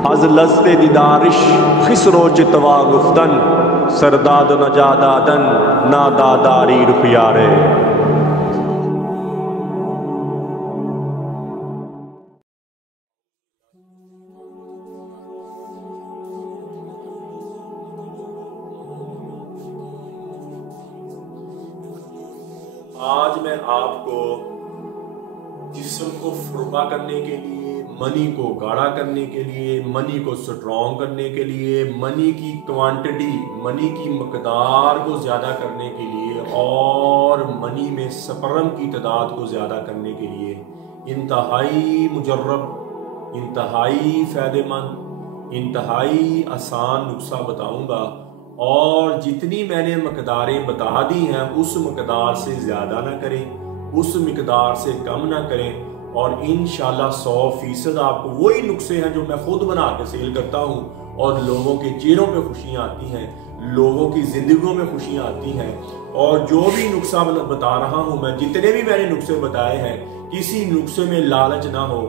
अज लस्ते दिदारिश खिसरो चितवा गुफ्तन सरदाद नजादादन नादादारी रुखियारे। आज मैं आपको जिस्म को फुर्बा करने के लिए, मनी को गाढ़ा करने के लिए, मनी को स्ट्रॉन्ग करने के लिए, मनी की क्वांटिटी, मनी की मकदार को ज़्यादा करने के लिए और मनी में स्पर्म की तादाद को ज़्यादा करने के लिए इंतहाई मुजर्रब, इंतहाई फ़ायदेमंद, इंतहाई आसान नुस्खा बताऊंगा। और जितनी मैंने मकदारें बता दी हैं उस मकदार से ज़्यादा ना करें, उस मकदार से कम ना करें और इंशाल्लाह 100% आपको वही नुस्खे हैं जो मैं खुद बना के सेल करता हूँ और लोगों के चेहरों पे खुशियाँ आती हैं, लोगों की ज़िंदगियों में खुशियाँ आती हैं। और जो भी नुस्खा बता रहा हूँ मैं, जितने भी मैंने नुस्खे बताए हैं, किसी नुस्खे में लालच ना हो,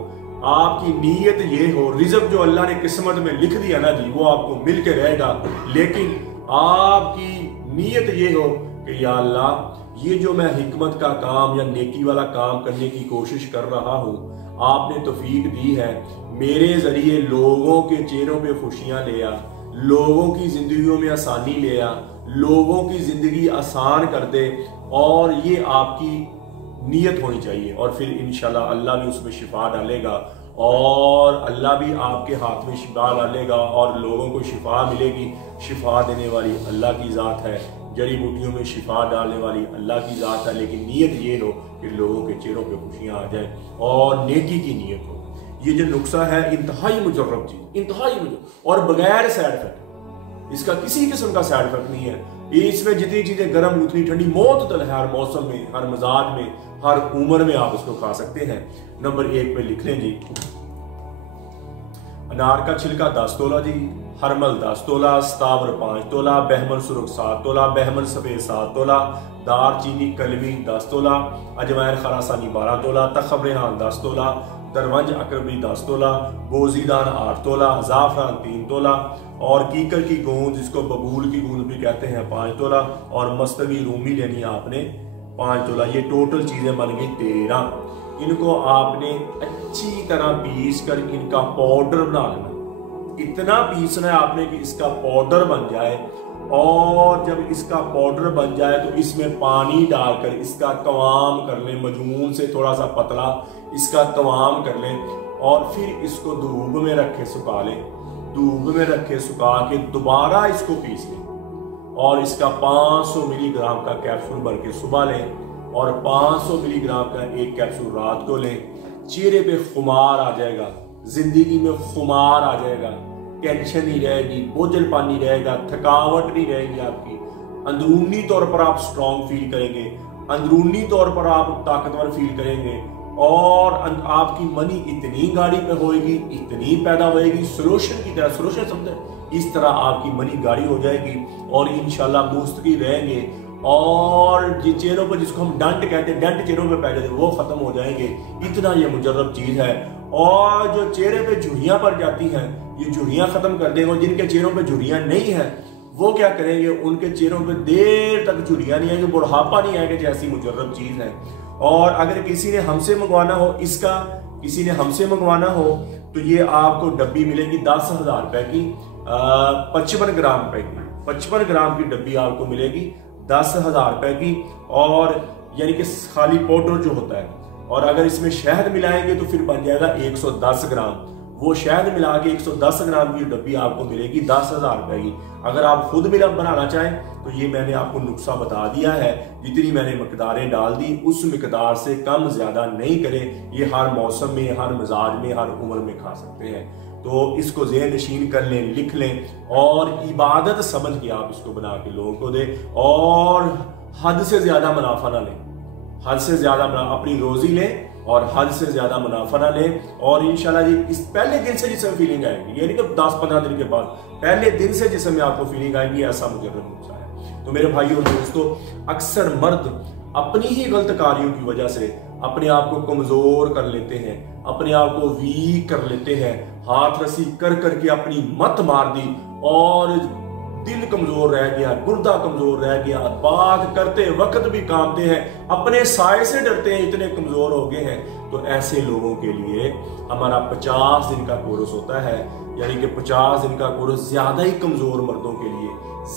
आपकी नीयत ये हो, रिज़्क जो अल्लाह ने किस्मत में लिख दिया ना जी वो आपको मिल के रहेगा, लेकिन आपकी नीयत ये हो कि या अल्लाह ये जो मैं हिकमत का काम या नेकी वाला काम करने की कोशिश कर रहा हूँ, आपने तौफीक दी है, मेरे ज़रिए लोगों के चेहरों पे खुशियाँ ले आ, लोगों की ज़िंदगियों में आसानी ले आ, लोगों की ज़िंदगी आसान कर दे। और ये आपकी नीयत होनी चाहिए और फिर इंशाल्लाह अल्लाह भी उसमें शिफा डालेगा और अल्लाह भी आपके हाथ में शिफा डालेगा और लोगों को शिफा मिलेगी। शिफा देने वाली अल्लाह की ज़ात है, जड़ी बूटियों में शिफा डालने वाली अल्लाह की ज़ात है, लेकिन नीयत ये हो कि लोगों के चेहरों पे खुशियाँ आ जाए और नेकी की नीयत हो। ये जो नुस्खा है इंतहाई मुजर्रब चीज़, इंतहाई मुजर्रब और बगैर साइड इफेक्ट, इसका किसी किस्म का साइड इफेक्ट नहीं है। इसमें जितनी चीज़ें गर्म उतनी ठंडी, मोतदल है, हर मौसम में, हर मिजाज में, हर उम्र में आप इसको खा सकते हैं। नंबर 1 पे लिख लें जी, अनार का छिलका 10 तोला जी, हरमल 10 तोला, स्तावर 5 तोला, बहमन सुरख 7 तोला, बहमन सफ़ेद 7 तोला, दार चीनी कलमी 10 तोला, अजवाइन खरासानी 12 तोला, तखब रेहान 10 तोला, दरवंज अकरबी 10 तोला, बोजीदान 8 तोला, ज़ाफ़रान 3 तोला और कीकर की गूंद, जिसको बबूल की गूंद भी कहते हैं, 5 तोला और मस्तवी रूमी लेनी आपने 5 तोला। ये टोटल चीज़ें बन गई 13। इनको आपने अच्छी तरह पीस कर इनका पाउडर बना लेना, इतना पीसना है आपने कि इसका पाउडर बन जाए। और जब इसका पाउडर बन जाए तो इसमें पानी डालकर इसका कवाम कर लें, मजमून से थोड़ा सा पतला इसका कवाम कर लें और फिर इसको धूप में रखे सुखा लें, धूप में रखे सुखा के दोबारा इसको पीस लें और इसका 500 मिलीग्राम का कैप्सूल भर के सुबह लें और 500 मिलीग्राम का एक कैप्सूल रात को लें। चेहरे पे खुमार आ जाएगा, जिंदगी में खुमार आ जाएगा, टेंशन नहीं रहेगी, बोझलपन नहीं रहेगा, थकावट नहीं रहेगी आपकी, अंदरूनी तौर पर आप स्ट्रांग फील करेंगे, अंदरूनी तौर पर आप ताकतवर फील करेंगे और आपकी मनी इतनी गाड़ी पे होएगी, इतनी पैदा होएगी, सोल्यूशन की तरह, सोल्यूशन समझे, इस तरह आपकी मनी गाड़ी हो जाएगी और इंशाल्लाह मुस्तकी रहेंगे। और ये चेहरों पर, जिसको हम डंट कहते हैं, डंट चेहरों पे पै जाते हैं, वो खत्म हो जाएंगे। इतना ये मुजर्रब चीज है। और जो चेहरे पे झुर्रियां पड़ जाती हैं, ये झुर्रियां खत्म कर देंगे। और जिनके चेहरों पे झुर्रियां नहीं है वो क्या करेंगे, उनके चेहरों पे देर तक झुर्रियां नहीं आएंगे, बुढ़ापा नहीं आएगा, जैसी मुजर्रब चीज है। और अगर किसी ने हमसे मंगवाना हो, इसका किसी ने हमसे मंगवाना हो तो ये आपको डब्बी मिलेगी 10,000 रुपए की, 55 ग्राम रुपए की, 55 ग्राम की डब्बी आपको मिलेगी 10,000 रुपए की। और यानी कि खाली पाउडर जो होता है, और अगर इसमें शहद मिलाएंगे तो फिर बन जाएगा 110 ग्राम। वो शहद मिला के 110 ग्राम की डब्बी आपको मिलेगी 10,000 रुपए की। अगर आप खुद मिला बनाना चाहें तो ये मैंने आपको नुस्खा बता दिया है, जितनी मैंने मकदारें डाल दी उस मकदार से कम ज्यादा नहीं करें। ये हर मौसम में, हर मिजाज में, हर उम्र में खा सकते हैं। तो इसको ज़हन नशीन कर लें, लिख लें और इबादत समझ के आप इसको बना के लोगों को दें। और हद से ज्यादा मुनाफा ना लें, हद से ज्यादा अपनी रोजी लें और हद से ज्यादा मुनाफा ना लें। और इंशाल्लाह जी इस पहले दिन से जिसमें फीलिंग आएगी, यानी कि 10-15 दिन के बाद पहले दिन से जिसमें आपको फीलिंग आएगी, ऐसा मुजर्रब नुस्खा है। तो मेरे भाइयों और दोस्तों, अक्सर मर्द अपनी ही गलत कार्यों की वजह से अपने आप को कमजोर कर लेते हैं, अपने आप को वीक कर लेते हैं, हाथ रसी कर करके अपनी मत मार दी और दिल कमजोर रह गया, गुर्दा कमजोर रह गया, बात करते वक्त भी कांपते हैं, अपने साय से डरते हैं, इतने कमजोर हो गए हैं। तो ऐसे लोगों के लिए हमारा 50 दिन का कोर्स होता है, यानी कि 50 दिन का कोर्स ज्यादा ही कमजोर मर्दों के लिए,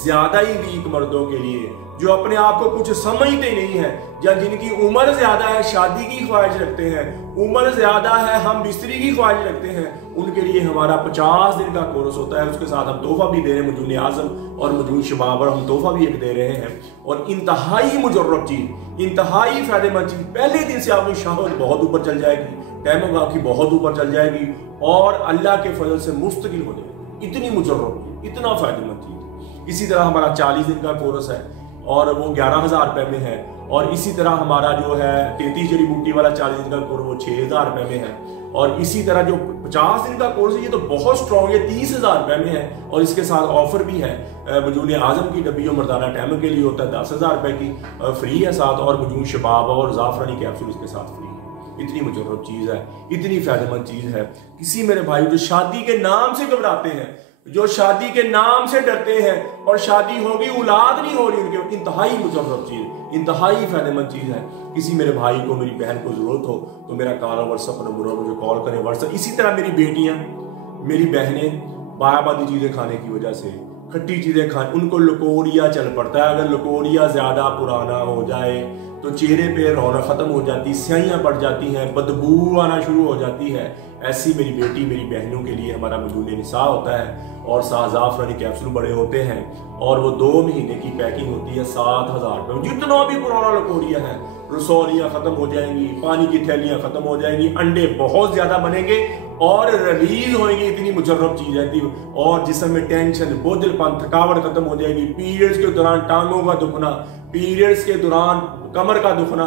ज्यादा ही वीक मर्दों के लिए, जो अपने आप को कुछ समझते नहीं है, या जिनकी उम्र ज्यादा है, शादी की ख्वाहिश रखते हैं, उम्र ज्यादा है, हम बिस्तरी की ख्वाहिश रखते हैं, उनके लिए हमारा 50 दिन का कोर्स होता है। उसके साथ हम तोहफा भी दे रहे हैं, मजून आजम और मजून शबाब, और हम तोहफा भी एक दे रहे हैं। और इंतहाई मुजर्रब चीज, इंतहाई फायदेमंद चीज, पहले दिन से आपकी शहावत बहुत ऊपर चल जाएगी, टाइमिंग आपकी बहुत ऊपर चल जाएगी और अल्लाह के फजल से मुस्तकिल हो जाएगी। इतनी मुजर्रब, इतना फायदेमंद चीज। इसी तरह हमारा 40 दिन का कोर्स है और वो 11,000 रुपए में है। और इसी तरह हमारा जो है 33 जड़ी बूटी वाला 40 दिन का कोर्स वो 6,000 रुपए में है। और इसी तरह जो 50 दिन का कोर्स है ये तो बहुत स्ट्रॉन्ग है, 30,000 रुपए में है। और इसके साथ ऑफर भी है, मजून आजम की डब्बी जो मर्दाना टाइम के लिए होता है 10,000 रुपए की फ्री है साथ, और मजून शबाब और जाफरानी कैप्सूल इसके साथ फ्री है। इतनी मुजर्रब चीज है, इतनी फायदेमंद चीज है। किसी मेरे भाई जो शादी के नाम से घबराते हैं, जो शादी के नाम से डरते हैं और शादी होगी औलाद नहीं हो रही उनके, इंतहाई मुजर्रब चीज, इंतहाई फायदेमंद चीज है। किसी मेरे भाई को, मेरी बहन को जरूरत हो तो मेरा कॉल व्हाट्सएप नंबर हो, मुझे कॉल करें व्हाट्सएप। इसी तरह मेरी बेटियां, मेरी बहनें बायाबादी चीजें खाने की वजह से, खट्टी चीजें खाने, उनको लकोरिया चल पड़ता है। अगर लकोरिया ज्यादा पुराना हो जाए तो चेहरे पे रौनक खत्म हो जाती, स्याहियां बढ़ जाती हैं, बदबू आना शुरू हो जाती है। ऐसी मेरी बेटी, मेरी बहनों के लिए हमारा मजून निसा होता है और जाफरानी कैप्सूल बड़े होते हैं और वो 2 महीने की पैकिंग होती है 7,000 रुपये। जितना भी पुराना लकोरिया है, रसौलियां खत्म हो जाएंगी, पानी की थैलियां खत्म हो जाएंगी, अंडे बहुत ज्यादा बनेंगे और रिलीज होंगी। इतनी मुजर्रब चीज है। और जिस्म में टेंशन, बोझलपन, थकावट खत्म हो जाएगी। पीरियड्स के दौरान टांगों का दुखना, पीरियड्स के दौरान कमर का दुखना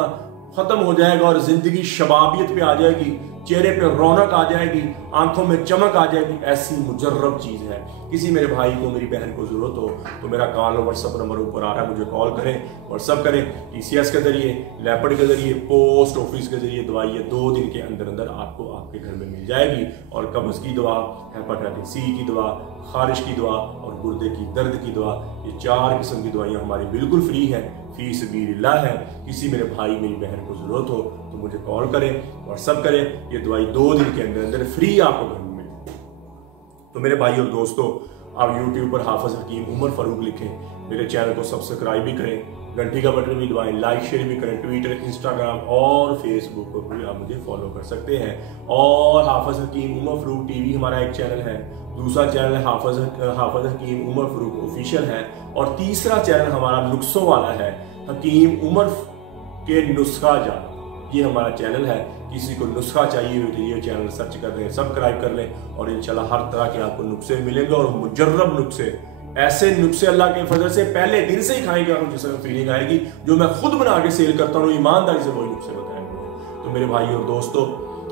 खत्म हो जाएगा और जिंदगी शबाबियत पे आ जाएगी, चेहरे पे रौनक आ जाएगी, आंखों में चमक आ जाएगी। ऐसी मुजर्रब चीज है। किसी मेरे भाई को, मेरी बहन को जरूरत हो तो मेरा कॉल व्हाट्सएप नंबर ऊपर आ रहा है, मुझे कॉल करें, व्हाट्सएप करें। TCS के जरिए, लैपड के जरिए, पोस्ट ऑफिस के जरिए दवाई 2 दिन के अंदर अंदर आपको आपके घर में मिल जाएगी। और कब्ज की दवा, हेपेटाइटिस C की दवा, खारिश की दवा और गुर्दे की दर्द की दवा, ये 4 किस्म की दवाइयाँ हमारी बिल्कुल फ्री है, फी सबीलिल्लाह है। किसी मेरे भाई, मेरी बहन को जरूरत हो तो मुझे कॉल करें, व्हाट्सएप करें। ये दवाई 2 दिन के अंदर अंदर फ्री आपको घर में मिलेगी। तो मेरे भाई और दोस्तों, आप YouTube पर हाफिज हकीम उमर फारूक लिखें, मेरे चैनल को सब्सक्राइब भी करें, घंटी का बटन भी दबाएं, लाइक शेयर भी करें। ट्विटर, इंस्टाग्राम और फेसबुक पर भी आप मुझे फॉलो कर सकते हैं। और हाफिज हकीम उमर फारूक TV हमारा एक चैनल है, दूसरा चैनल हाफिज हकीम उमर फारूक ऑफिशियल है, और तीसरा चैनल हमारा नुस्खों वाला है, हकीम उमर के नुस्खा जान। ये हमारा चैनल है। किसी को नुस्खा चाहिए हो तो ये चैनल सर्च कर लें, सब्सक्राइब कर लें, और इंशाल्लाह हर तरह के आपको नुस्खे मिलेंगे। और मुजर्रब नुस्खे, ऐसे नुस्खे अल्लाह के फजल से पहले दिन से ही खाएंगे आपको, जिसमें फीलिंग आएगी जो मैं खुद बना के सेल करता हूँ, ईमानदारी से वही नुस्खे बताएंगे। तो मेरे भाई और दोस्तों,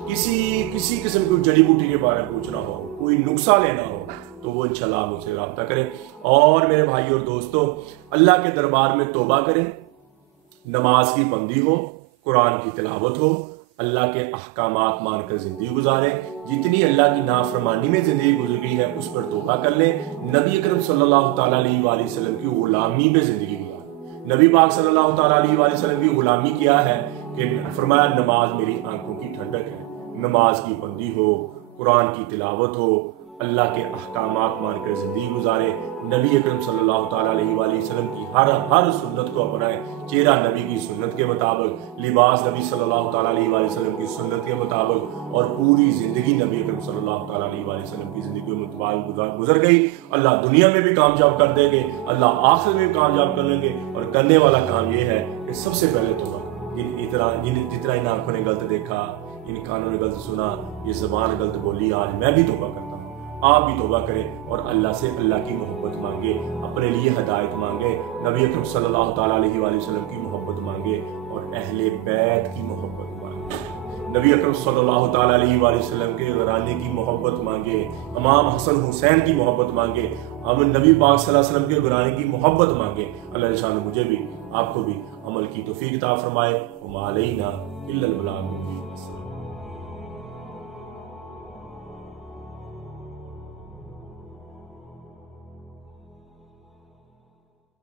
किसी किस्म की जड़ी बूटी के बारे में पूछना हो, कोई नुस्खा लेना हो तो वो इंशाल्लाह मुझसे रब्ता करें। और मेरे भाई और दोस्तों, अल्लाह के दरबार में तौबा करें, नमाज की बंदी हो, कुरान की तिलावत हो, अल्लाह के अहकामात मानकर जिंदगी गुजारें। जितनी अल्लाह की नाफरमानी में जिंदगी गुजर गई है उस पर तौबा कर लें। नबी अकरम सल्लल्लाहु ताला अलैहि वसल्लम की गुलामी में जिंदगी गुजारें। नबी पाक सल्लल्लाहु ताला अलैहि वसल्लम की गुलामी क्या है कि फरमाया, नमाज मेरी आंखों की ठंडक है। नमाज की बंदी हो, कुरान की तिलावत हो, अल्लाह के अहकामात मानकर जिंदगी गुजारे, नबी अकरम सल्लल्लाहु ताला अलैहि वसल्लम की हर सुन्नत को अपनाएं, चेहरा नबी की सुन्नत के मुताबिक, लिबास नबी सल्लल्लाहु ताला अलैहि वसल्लम की सुन्नत के मुताबिक, और पूरी जिंदगी नबी अकरम सल्लल्लाहु ताला अलैहि वसल्लम की जिंदगी के मुताबिक गुजर गई। अल्लाह दुनिया में भी कामयाब कर देंगे, अल्लाह आखिरत में भी कामयाब कर लेंगे। और करने वाला काम ये है कि सबसे पहले तो जितना इन आंखों ने गलत देखा, इन कानों ने गलत सुना, ये ज़बान गलत बोली, आज मैं भी तौबा करता हूँ, आप भी तौबा करें और अल्लाह से अल्लाह की मोहब्बत मांगे, अपने लिए हिदायत मांगे, नबी अकरम सल्लल्लाहु ताला अलैहि वसल्लम की मोहब्बत मांगे और अहले बैत की मोहब्बत मांगे, नबी अकरम सल्लल्लाहु ताला अलैहि वसल्लम के घराने की मोहब्बत मांगे, इमाम हसन हुसैन की मोहब्बत मांगे, अब नबी पाक सल्लल्लाहु अलैहि वसल्लम के घराने की मोहब्बत मांगे। अल्लाह शान मुझे भी, आपको भी अमल की तौफीक अता फरमाए। व मा अलैना इल्लल बलाग मुबीन।